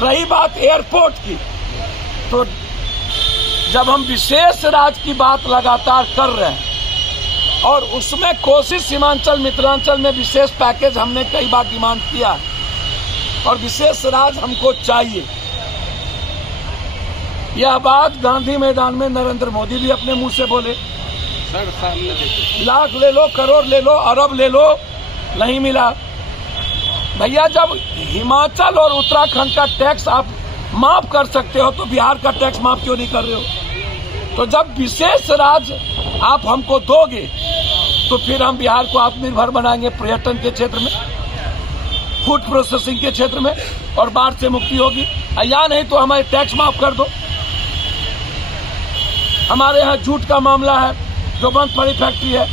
रही बात एयरपोर्ट की, तो जब हम विशेष राज्य की बात लगातार कर रहे हैं और उसमें कोसी सीमांचल मिथिलांचल में विशेष पैकेज हमने कई बार डिमांड किया और विशेष राज्य हमको चाहिए। यह बात गांधी मैदान में नरेंद्र मोदी भी अपने मुंह से बोले। लाख ले लो, करोड़ ले लो, अरब ले लो, नहीं मिला। भैया जब हिमाचल और उत्तराखंड का टैक्स आप माफ कर सकते हो तो बिहार का टैक्स माफ क्यों नहीं कर रहे हो? तो जब विशेष राज्य आप हमको दोगे तो फिर हम बिहार को आत्मनिर्भर बनाएंगे पर्यटन के क्षेत्र में, फूड प्रोसेसिंग के क्षेत्र में, और बाढ़ से मुक्ति होगी। या नहीं तो हमारे टैक्स माफ कर दो। हमारे यहाँ जूट का मामला है जो बंद पड़ी फैक्ट्री है,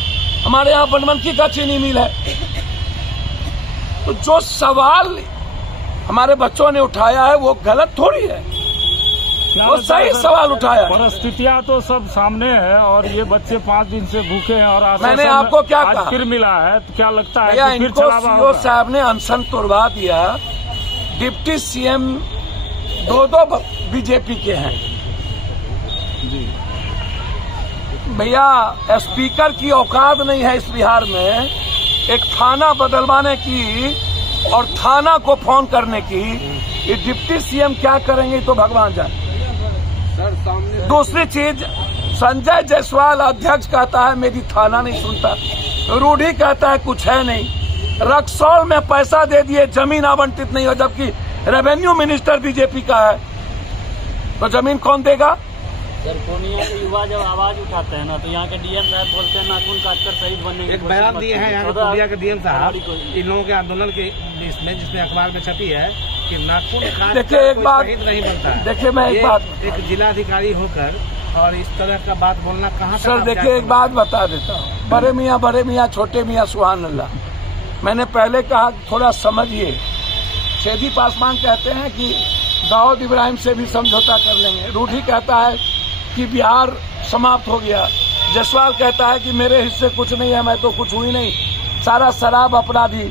हमारे यहाँ बनमनकी का चीनी मिल है। तो जो सवाल हमारे बच्चों ने उठाया है वो गलत थोड़ी है, वो सही सवाल उठाया। परिस्थितियां तो सब सामने है और ये बच्चे 5 दिन से भूखे हैं और मैंने आपको क्या कहा, फिर मिला है तो क्या लगता है कि फिर इनको सीओ साहब ने अनशन तोड़वा दिया। डिप्टी सीएम 2 बीजेपी के हैं भैया। स्पीकर की औकात नहीं है इस बिहार में एक थाना बदलवाने की और थाना को फोन करने की। ये डिप्टी सीएम क्या करेंगे तो भगवान जाने। दूसरी चीज, संजय जायसवाल अध्यक्ष कहता है मेरी थाना नहीं सुनता, रूढ़ी कहता है कुछ है नहीं। रक्सौल में पैसा दे दिए, जमीन आवंटित नहीं हो, जबकि रेवेन्यू मिनिस्टर बीजेपी का है, तो जमीन कौन देगा? सर पूर्णिया के युवा जब आवाज उठाते हैं ना तो यहाँ के डीएम साहब बोलते हैं नाखून काटकर शहीद बनने। एक बयान दिए हैं यहाँ के पूर्णिया के डीएम साहब इन लोगों के आंदोलन के इसमें, जिसमें अखबार में छपी है कि नाखून देखिए एक बात नहीं बनता। देखिए मैं एक बात, एक जिलाधिकारी होकर और इस तरह का बात बोलना कहाँ? सर देखिए एक बात बता देता हूँ, बड़े मियाँ छोटे मियाँ सुभान अल्लाह। मैंने पहले कहा थोड़ा समझिए। शेदी पासवान कहते हैं कि दाऊद इब्राहिम से भी समझौता कर लेंगे। रूढ़ी कहता है कि बिहार समाप्त हो गया। जायसवाल कहता है कि मेरे हिस्से कुछ नहीं है, मैं तो कुछ हुई नहीं, सारा शराब अपराधी।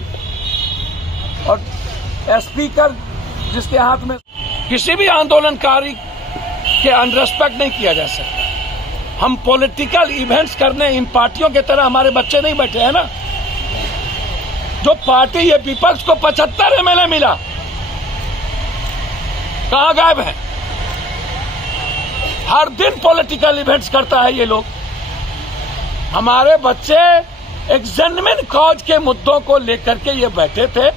और स्पीकर जिसके हाथ में किसी भी आंदोलनकारी के अनरेस्पेक्ट नहीं किया जा सकता। हम पॉलिटिकल इवेंट्स करने इन पार्टियों के तरह हमारे बच्चे नहीं बैठे हैं ना। जो पार्टी ये विपक्ष को 75 MLA मिला, कहां गायब है? हर दिन पॉलिटिकल इवेंट्स करता है ये लोग। हमारे बच्चे एक जेन्युइन कॉज के मुद्दों को लेकर के ये बैठे थे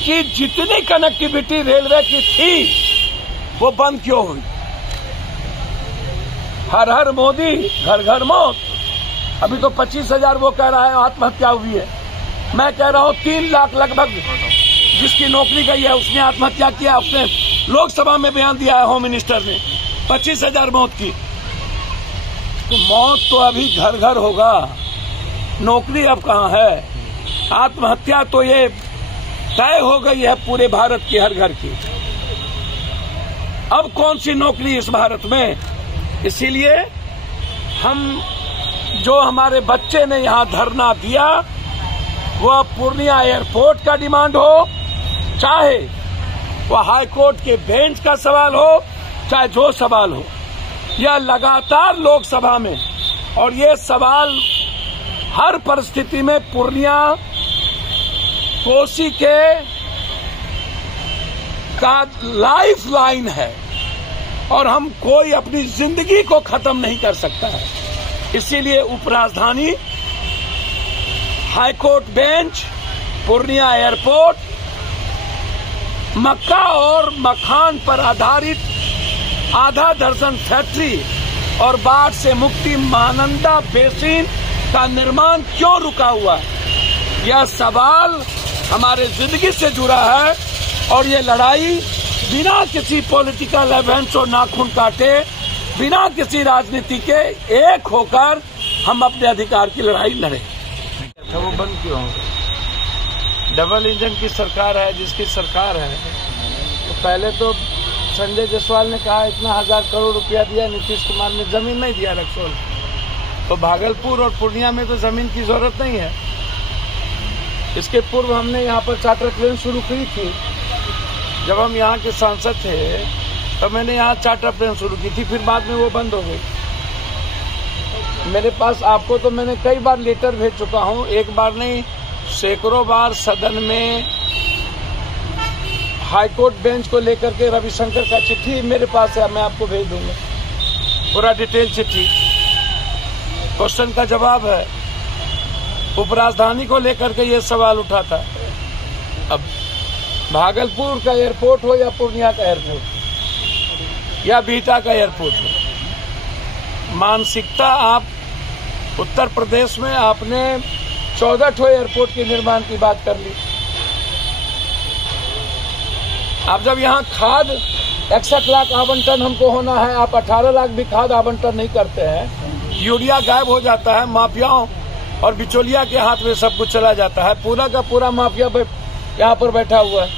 कि जितनी कनेक्टिविटी रेलवे की थी वो बंद क्यों हुई। हर हर मोदी घर घर मौत। अभी तो 25,000 वो कह रहा है आत्महत्या हुई है। मैं कह रहा हूं 3 लाख लगभग जिसकी नौकरी गई है उसने आत्महत्या किया। उसने लोकसभा में बयान दिया है होम मिनिस्टर ने 25,000 मौत की। तो मौत तो अभी घर घर होगा, नौकरी अब कहां है? आत्महत्या तो ये तय हो गई है पूरे भारत की, हर घर की। अब कौन सी नौकरी इस भारत में? इसीलिए हम जो हमारे बच्चे ने यहां धरना दिया वह पूर्णिया एयरपोर्ट का डिमांड हो, चाहे वह हाई कोर्ट के बेंच का सवाल हो, चाहे जो सवाल हो, यह लगातार लोकसभा में, और ये सवाल हर परिस्थिति में पूर्णिया कोसी के का लाइफ लाइन है और हम कोई अपनी जिंदगी को खत्म नहीं कर सकता है। इसीलिए उपराजधानी, हाईकोर्ट बेंच, पूर्णिया एयरपोर्ट, मक्का और मखान पर आधारित आधा दर्जन फैक्ट्री और बाढ़ से मुक्ति महानंदा बेसिन का निर्माण क्यों रुका हुआ है? यह सवाल हमारे जिंदगी से जुड़ा है और ये लड़ाई बिना किसी पॉलिटिकल इवेंट्स और नाखून काटे, बिना किसी राजनीति के एक होकर हम अपने अधिकार की लड़ाई लड़े। तो वो बंद क्यों? डबल इंजन की सरकार है, जिसकी सरकार है तो पहले तो संजय जायसवाल ने कहा इतना 1000 करोड़ रुपया दिया, नीतीश कुमार ने जमीन नहीं दिया रक्सौल। तो भागलपुर और पूर्णिया में तो जमीन की जरूरत नहीं है। इसके पूर्व हमने यहाँ पर चार्टर ट्रेन शुरू की थी जब हम यहाँ के सांसद थे तो मैंने यहाँ चार्टर प्लेन शुरू की थी, फिर बाद में वो बंद हो गई। मेरे पास आपको तो मैंने कई बार लेटर भेज चुका हूँ, एक बार नहीं सैकड़ों बार सदन में हाईकोर्ट बेंच को लेकर के रविशंकर का चिट्ठी मेरे पास है, मैं आपको भेज दूंगा पूरा डिटेल चिट्ठी। क्वेश्चन का जवाब है। उपराजधानी को लेकर के ये सवाल उठा था। अब भागलपुर का एयरपोर्ट हो या पूर्णिया का एयरपोर्ट या बिहटा का एयरपोर्ट हो, मानसिकता आप उत्तर प्रदेश में आपने 14 ठो एयरपोर्ट के निर्माण की बात कर ली। आप जब यहाँ खाद 61 लाख आवंटन हमको होना है, आप 18 लाख भी खाद आवंटन नहीं करते हैं, यूरिया गायब हो जाता है, माफियाओं और बिचौलिया के हाथ में सब कुछ चला जाता है, पूरा का पूरा माफिया यहाँ पर बैठा हुआ है,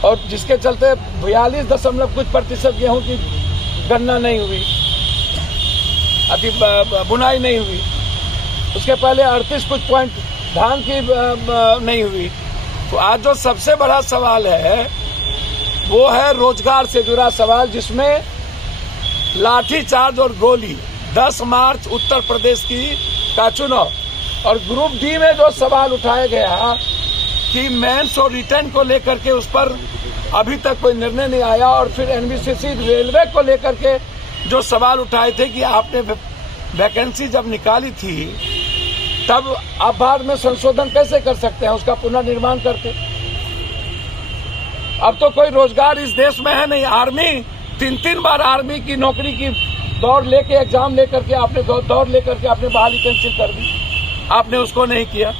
और जिसके चलते 42% गेहूं की गन्ना नहीं हुई, अभी बुनाई नहीं हुई। उसके पहले 38% धान की नहीं हुई। तो आज जो सबसे बड़ा सवाल है वो है रोजगार से जुड़ा सवाल, जिसमें लाठीचार्ज और गोली। 10 मार्च उत्तर प्रदेश का चुनाव, और ग्रुप डी में जो सवाल उठाया गया कि मेंस और रिटर्न को लेकर के उस पर अभी तक कोई निर्णय नहीं आया, और फिर एनबीसीसी रेलवे को लेकर के जो सवाल उठाए थे कि आपने वैकेंसी जब निकाली थी तब आप बाद में संशोधन कैसे कर सकते हैं, उसका पुनर्निर्माण करते। अब तो कोई रोजगार इस देश में है नहीं। आर्मी 3 बार आर्मी की नौकरी की दौड़ लेके एग्जाम लेकर के आपने दौड़ लेकर के आपने बहाली कैंसिल कर दी, आपने उसको नहीं किया।